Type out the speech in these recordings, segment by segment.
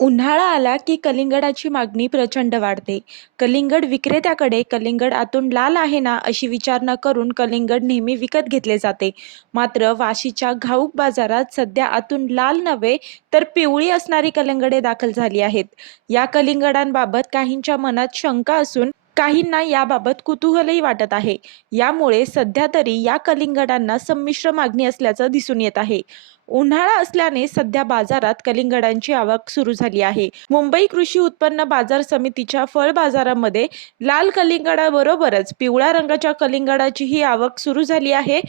उन्हाळा आला की कलिंगडाची मागणी प्रचंड वाढते. कलिंगड विक्रेत्याकडे कलिंगड आतून लाल आहे ना अशी विचारणा करून कलिंगड नेहमी विकत घेतले जाते. मात्र वाशीच्या घाऊक बाजारात सध्या आतून लाल नव्हे तर पिवळी असणारी कलिंगडे दाखल झाली आहेत. या कलिंगडांबाबत काहींच्या मनात शंका असून काहींना याबाबत कुतूहलही वाटत आहे. यामुळे सध्या तरी या कलिंगडांना संमिश्र मागणी असल्याचं दिसून येत आहे. उन्हाळा असल्याने सध्या बाजारात कलिंगडांची आवक सुरू झाली आहे. मुंबई कृषी उत्पन्न बाजार समितीच्या फळ बाजारामध्ये लाल कलिंगडाबरोबरच पिवळ्या रंगाच्या कलिंगडाचीही आवक सुरू झाली आहे.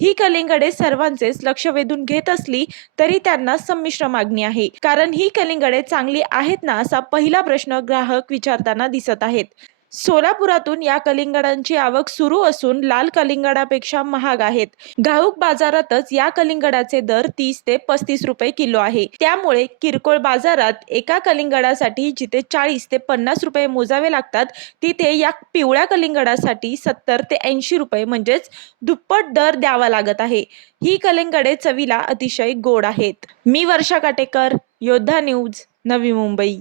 ही कलिंगडे सर्वांचेच लक्ष वेधून घेत असली तरी त्यांना संमिश्र मागणी आहे. कारण ही कलिंगडे चांगली आहेत ना असा पहिला प्रश्न ग्राहक विचारताना दिसत आहेत. सोलापुरातून या कलिंगडांची आवक सुरू असून लाल कलिंगडापेक्षा महाग आहेत. घाऊक बाजारातच या कलिंगडाचे दर तीस ते पस्तीस रुपये किलो आहे. त्यामुळे किरकोळ बाजारात एका कलिंगडासाठी जिथे चाळीस ते पन्नास रुपये मोजावे लागतात तिथे या पिवळ्या कलिंगडासाठी सत्तर ते ऐंशी रुपये म्हणजेच दुप्पट दर द्यावा लागत आहे. ही कलिंगडे चवीला अतिशय गोड आहेत. मी वर्षा काटेकर योद्धा न्यूज नवी मुंबई.